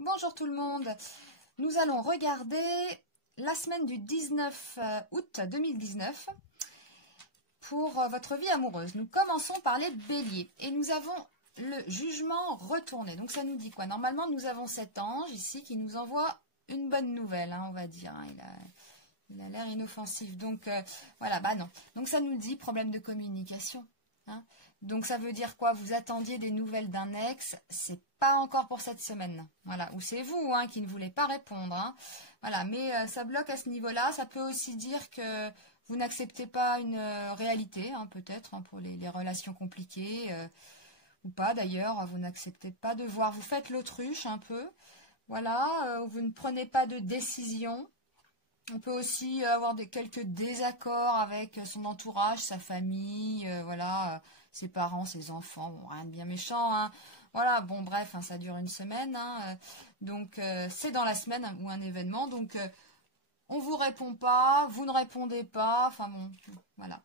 Bonjour tout le monde. Nous allons regarder la semaine du 19 août 2019 pour votre vie amoureuse. Nous commençons par les béliers et nous avons le jugement retourné. Donc ça nous dit quoi? Normalement, nous avons cet ange ici qui nous envoie une bonne nouvelle, hein, on va dire. Hein. Il a l'air inoffensif. Donc voilà, bah non. Donc ça nous dit problème de communication. Hein. Donc ça veut dire quoi? Vous attendiez des nouvelles d'un ex, c'est pas encore pour cette semaine. Voilà, ou c'est vous hein, qui ne voulez pas répondre. Hein. Voilà, mais ça bloque à ce niveau-là. Ça peut aussi dire que vous n'acceptez pas une réalité, hein, peut-être, hein, pour les relations compliquées, ou pas d'ailleurs. Vous n'acceptez pas de voir. Vous faites l'autruche un peu. Voilà, vous ne prenez pas de décision. On peut aussi avoir quelques désaccords avec son entourage, sa famille, voilà, ses parents, ses enfants, bon, rien de bien méchant, hein. Voilà, bon, bref, hein, ça dure une semaine, hein, donc c'est dans la semaine ou un événement, donc on vous répond pas, vous ne répondez pas, enfin bon, voilà.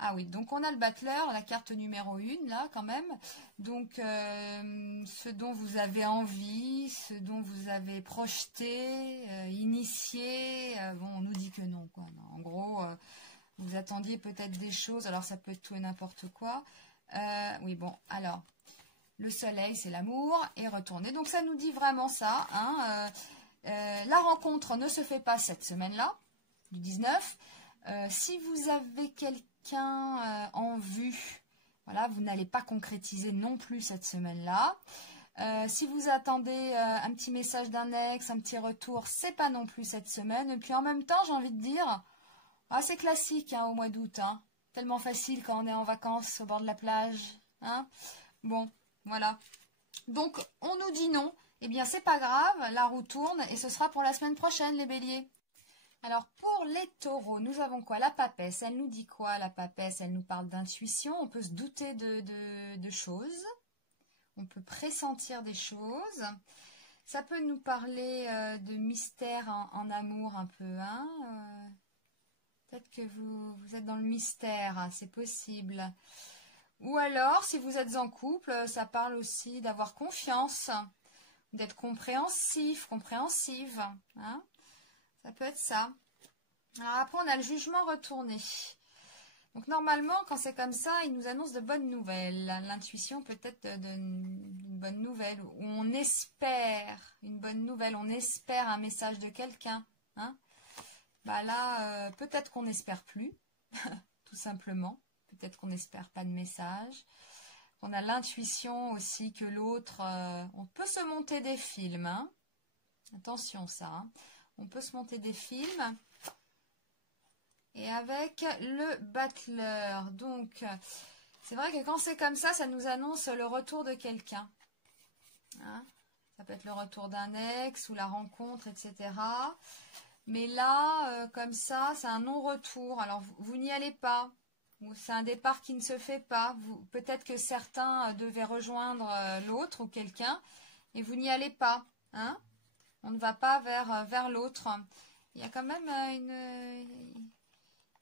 Ah oui, donc on a le battleur, la carte numéro 1, là, quand même. Donc, ce dont vous avez envie, ce dont vous avez projeté, initié, bon, on nous dit que non, quoi. Non, en gros, vous attendiez peut-être des choses, alors ça peut être tout et n'importe quoi. Oui, bon, alors, le soleil, c'est l'amour, et retourner. Donc, ça nous dit vraiment ça, hein. La rencontre ne se fait pas cette semaine-là, du 19. Si vous avez quelqu'un en vue, voilà, vous n'allez pas concrétiser non plus cette semaine-là. Si vous attendez un petit message d'un ex, un petit retour, c'est pas non plus cette semaine. Et puis en même temps, j'ai envie de dire, c'est classique hein, au mois d'août, hein. Tellement facile quand on est en vacances au bord de la plage. Hein. Bon, voilà. Donc, on nous dit non. Eh bien, c'est pas grave, la roue tourne et ce sera pour la semaine prochaine, les béliers. Alors, pour les taureaux, nous avons quoi? La papesse, elle nous dit quoi? La papesse, elle nous parle d'intuition. On peut se douter de choses. On peut pressentir des choses. Ça peut nous parler de mystère en amour un peu. Hein peut-être que vous êtes dans le mystère, hein, c'est possible. Ou alors, si vous êtes en couple, ça parle aussi d'avoir confiance, d'être compréhensif, compréhensive. Hein ça peut être ça. Alors après, on a le jugement retourné. Donc normalement, quand c'est comme ça, il nous annonce de bonnes nouvelles. L'intuition peut-être d'une bonne nouvelle. Ou on espère une bonne nouvelle. On espère un message de quelqu'un. Hein bah là, peut-être qu'on n'espère plus, tout simplement. Peut-être qu'on n'espère pas de message. On a l'intuition aussi que l'autre... on peut se monter des films. Hein attention ça. Hein on peut se monter des films. Et avec le battleur. Donc, c'est vrai que quand c'est comme ça, ça nous annonce le retour de quelqu'un. Hein ça peut être le retour d'un ex ou la rencontre, etc. Mais là, comme ça, c'est un non-retour. Alors, vous n'y allez pas. Ou c'est un départ qui ne se fait pas. Peut-être que certains devaient rejoindre l'autre ou quelqu'un. Et vous n'y allez pas. Hein on ne va pas vers l'autre. Il y a quand même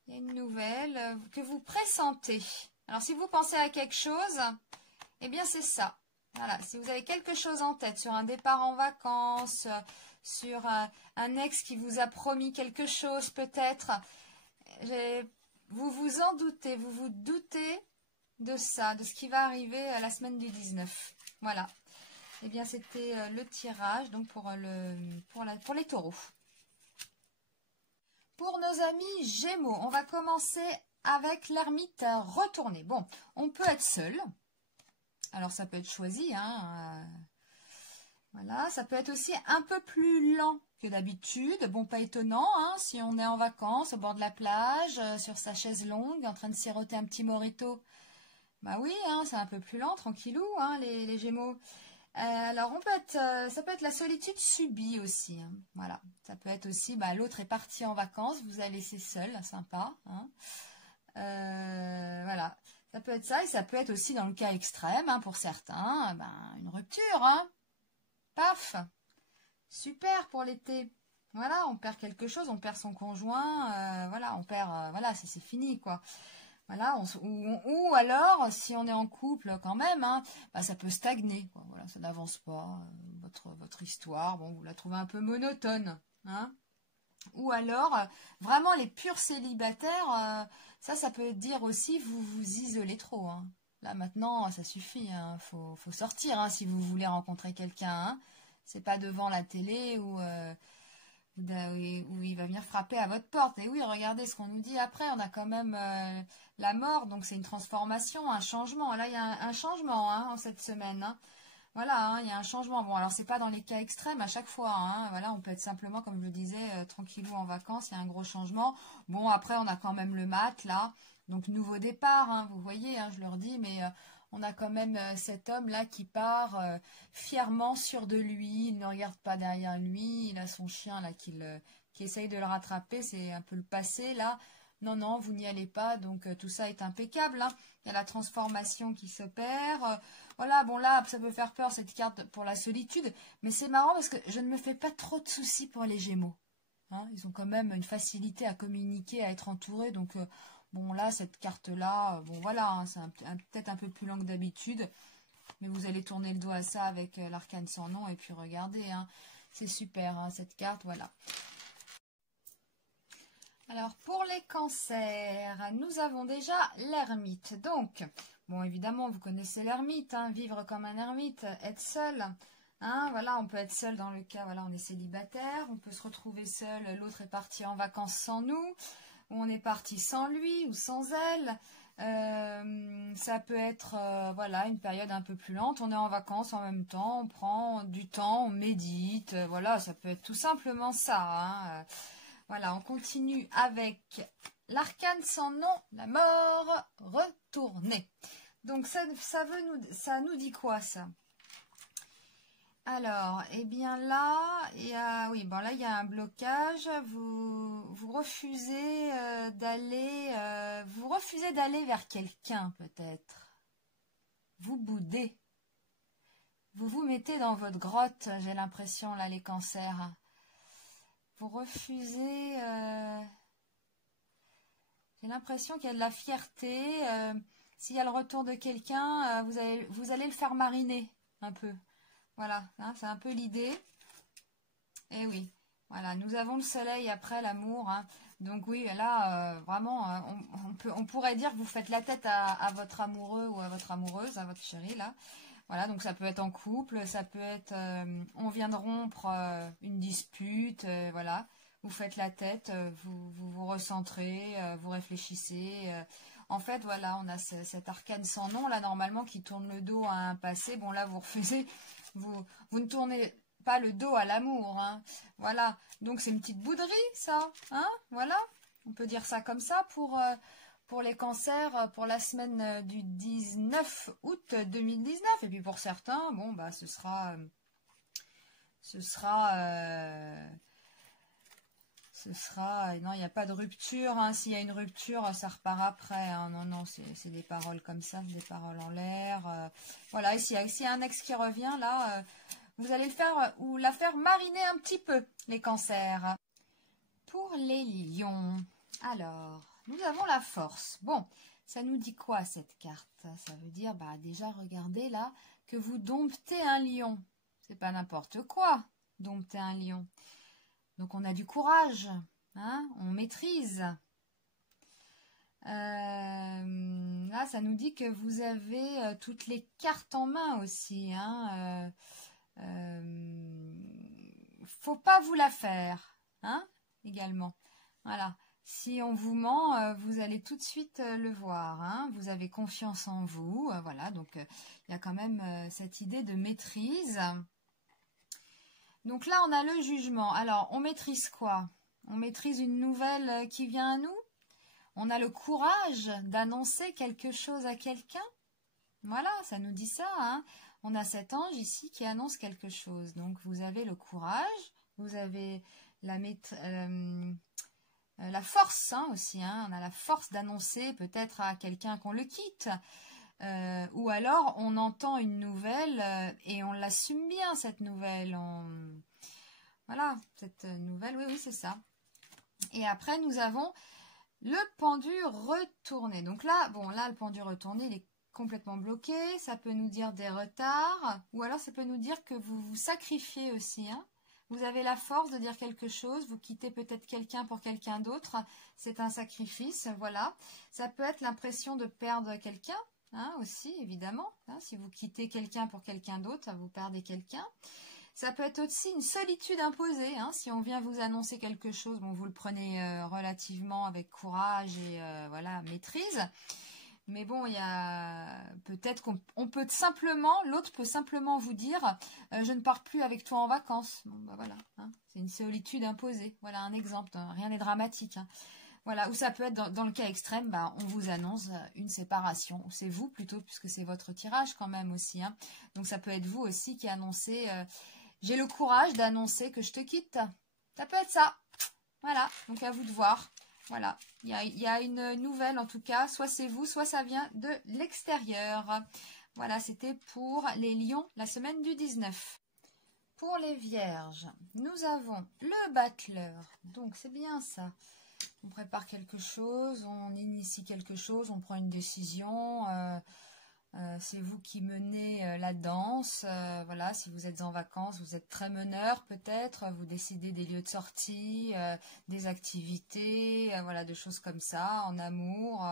il y a une nouvelle que vous pressentez. Alors, si vous pensez à quelque chose, eh bien, c'est ça. Voilà, si vous avez quelque chose en tête sur un départ en vacances, sur un ex qui vous a promis quelque chose, peut-être, vous vous en doutez, vous vous doutez de ça, de ce qui va arriver la semaine du 19. Voilà. Eh bien, c'était le tirage donc pour les taureaux. Pour nos amis Gémeaux, on va commencer avec l'ermite retourné. Bon, on peut être seul. Alors, ça peut être choisi. Hein, voilà, ça peut être aussi un peu plus lent que d'habitude. Bon, pas étonnant, hein, si on est en vacances, au bord de la plage, sur sa chaise longue, en train de siroter un petit mojito. Bah oui, hein, c'est un peu plus lent, tranquillou, hein, les Gémeaux. Alors, ça peut être la solitude subie aussi. Hein. Voilà, ça peut être aussi, l'autre est parti en vacances, vous a laissé seul, sympa. Hein. Voilà, ça peut être ça et ça peut être aussi dans le cas extrême, hein, pour certains, une rupture. Hein. Paf, super pour l'été. Voilà, on perd quelque chose, on perd son conjoint, voilà, on perd, voilà, c'est fini quoi. Voilà, ou alors, si on est en couple quand même, hein, bah, ça peut stagner, quoi. Voilà, ça n'avance pas, votre histoire, bon, vous la trouvez un peu monotone, hein. Ou alors, vraiment les purs célibataires, ça peut dire aussi vous vous isolez trop, hein. Là maintenant, ça suffit, hein, faut sortir, hein, si vous voulez rencontrer quelqu'un, hein. C'est pas devant la télé où il va venir frapper à votre porte. Et oui, regardez ce qu'on nous dit après, on a quand même la mort, donc c'est une transformation, un changement. Là, il y a un changement, hein, en cette semaine, hein. Voilà, hein, il y a un changement. Bon, alors c'est pas dans les cas extrêmes à chaque fois, hein. Voilà, on peut être simplement, comme je le disais, tranquillou en vacances, il y a un gros changement. Bon, après, on a quand même le mat, là, donc nouveau départ, hein, vous voyez, hein, je leur dis, mais on a quand même cet homme-là qui part fièrement sûr de lui, il ne regarde pas derrière lui, il a son chien là qui essaye de le rattraper, c'est un peu le passé là. Non, non, vous n'y allez pas, donc tout ça est impeccable, hein. Il y a la transformation qui s'opère. Voilà, bon là, ça peut faire peur cette carte pour la solitude, mais c'est marrant parce que je ne me fais pas trop de soucis pour les Gémeaux, hein. Ils ont quand même une facilité à communiquer, à être entourés, donc bon là, cette carte-là, bon voilà, hein, c'est peut-être un peu plus long que d'habitude, mais vous allez tourner le dos à ça avec l'arcane sans nom, et puis regardez, hein, c'est super, hein, cette carte, voilà. Alors, pour les cancers, nous avons déjà l'ermite. Donc, bon, évidemment, vous connaissez l'ermite, hein, vivre comme un ermite, être seul. Hein, voilà, on peut être seul dans le cas, voilà, on est célibataire, on peut se retrouver seul, l'autre est parti en vacances sans nous, ou on est parti sans lui ou sans elle. Ça peut être, voilà, une période un peu plus lente, on est en vacances en même temps, on prend du temps, on médite, voilà, ça peut être tout simplement ça, hein. Voilà, on continue avec l'arcane sans nom, la mort retournée. Donc ça nous dit quoi ça? Alors, eh bien là, oui, bon là il y a un blocage. Vous refusez d'aller vers quelqu'un peut-être. Vous boudez. Vous vous mettez dans votre grotte, j'ai l'impression là les cancers. Vous refusez, j'ai l'impression qu'il y a de la fierté, s'il y a le retour de quelqu'un, vous allez le faire mariner un peu, voilà, hein, c'est un peu l'idée, et oui, voilà, nous avons le soleil après l'amour, hein, donc oui, là, vraiment, on pourrait dire que vous faites la tête à votre amoureux ou à votre amoureuse, à votre chérie, là. Voilà, donc ça peut être en couple, ça peut être, on vient de rompre une dispute, voilà, vous faites la tête, vous recentrez, vous réfléchissez. En fait, voilà, on a cet arcane sans nom, là, normalement, qui tourne le dos à un passé. Bon, là, vous refusez, vous ne tournez pas le dos à l'amour, hein. Voilà, donc c'est une petite bouderie, ça, hein, voilà, on peut dire ça comme ça pour les cancers, pour la semaine du 19 août 2019. Et puis pour certains, bon, bah, ce sera non, il n'y a pas de rupture, hein. S'il y a une rupture, ça repart après, hein. Non, non, c'est des paroles comme ça, des paroles en l'air. Voilà, et s'il y a un ex qui revient, là, vous allez le faire ou la faire mariner un petit peu, les cancers. Pour les lions, alors, nous avons la force. Bon, ça nous dit quoi cette carte? Ça veut dire, bah déjà, regardez là, que vous domptez un lion. C'est pas n'importe quoi, dompter un lion. Donc on a du courage, hein, on maîtrise. Là, ça nous dit que vous avez toutes les cartes en main aussi, hein. Faut pas vous la faire, hein, également. Voilà. Si on vous ment, vous allez tout de suite le voir, hein. Vous avez confiance en vous, voilà. Donc il y a quand même cette idée de maîtrise. Donc là, on a le jugement. Alors, on maîtrise quoi? On maîtrise une nouvelle qui vient à nous. On a le courage d'annoncer quelque chose à quelqu'un. Voilà, ça nous dit ça, hein. On a cet ange ici qui annonce quelque chose. Donc, vous avez le courage, vous avez la force, hein, aussi, hein. On a la force d'annoncer peut-être à quelqu'un qu'on le quitte. Ou alors, on entend une nouvelle et on l'assume bien, cette nouvelle. Voilà, cette nouvelle, oui, c'est ça. Et après, nous avons Le pendu retourné. Donc là, bon, là, le pendu retourné, il est complètement bloqué. Ça peut nous dire des retards. Ou alors, ça peut nous dire que vous vous sacrifiez aussi. Hein. Vous avez la force de dire quelque chose. Vous quittez peut-être quelqu'un pour quelqu'un d'autre. C'est un sacrifice, voilà. Ça peut être l'impression de perdre quelqu'un, hein, aussi, évidemment. Hein. Si vous quittez quelqu'un pour quelqu'un d'autre, vous perdez quelqu'un. Ça peut être aussi une solitude imposée. Hein. Si on vient vous annoncer quelque chose, bon, vous le prenez relativement avec courage et voilà, maîtrise. Mais bon, il y a peut-être qu'on peut simplement, l'autre peut simplement vous dire je ne pars plus avec toi en vacances. Bon, bah voilà, hein. C'est une solitude imposée. Voilà un exemple, hein. Rien n'est dramatique. Hein. Voilà, ou ça peut être dans le cas extrême, bah, on vous annonce une séparation. C'est vous plutôt, puisque c'est votre tirage quand même aussi. Hein. Donc ça peut être vous aussi qui annoncez j'ai le courage d'annoncer que je te quitte. Ça peut être ça. Voilà, donc à vous de voir. Voilà, il y a une nouvelle en tout cas. Soit c'est vous, soit ça vient de l'extérieur. Voilà, c'était pour les lions la semaine du 19. Pour les vierges, nous avons le battleur. Donc c'est bien ça. On prépare quelque chose, on initie quelque chose, on prend une décision. C'est vous qui menez la danse, voilà, si vous êtes en vacances, vous êtes très meneur peut-être, vous décidez des lieux de sortie, des activités, voilà, de choses comme ça, en amour,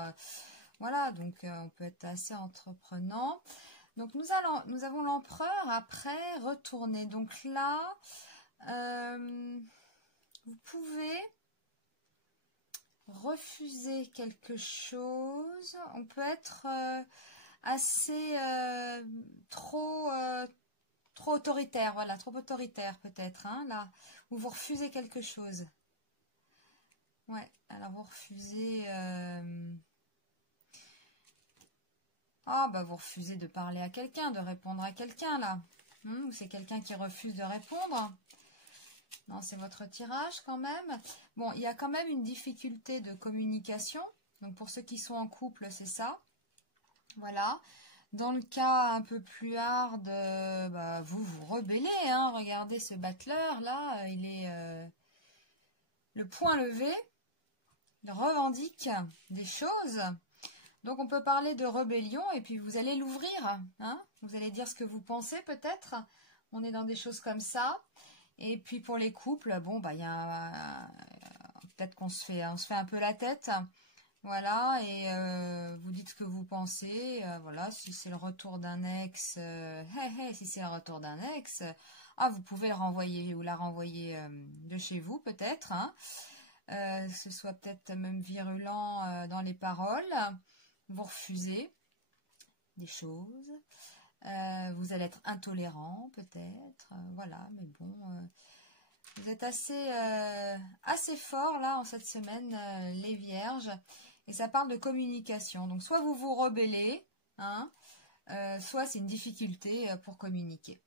voilà, donc on peut être assez entreprenant. Donc nous avons l'empereur après retourner, donc là, vous pouvez refuser quelque chose, on peut être assez trop autoritaire, voilà, trop autoritaire peut-être, hein, là, où vous refusez quelque chose. Ouais, alors vous refusez... Oh, bah vous refusez de parler à quelqu'un, de répondre à quelqu'un, là. Ou c'est quelqu'un qui refuse de répondre. Non, c'est votre tirage quand même. Bon, il y a quand même une difficulté de communication. Donc pour ceux qui sont en couple, c'est ça. Voilà. Dans le cas un peu plus hard, bah, vous vous rebellez. Hein. Regardez ce battleur là, il est le poing levé. Il revendique des choses. Donc on peut parler de rébellion et puis vous allez l'ouvrir. Hein. Vous allez dire ce que vous pensez peut-être. On est dans des choses comme ça. Et puis pour les couples, bon bah il y a peut-être qu'on se fait un peu la tête. Voilà, et vous dites ce que vous pensez, voilà, si c'est le retour d'un ex, si c'est le retour d'un ex, vous pouvez le renvoyer ou la renvoyer de chez vous peut-être, hein, ce soit peut-être même virulent dans les paroles, vous refusez des choses, vous allez être intolérant peut-être, voilà, mais bon... vous êtes assez fort là en cette semaine, les vierges. Et ça parle de communication. Donc soit vous vous rebellez, hein, soit c'est une difficulté pour communiquer.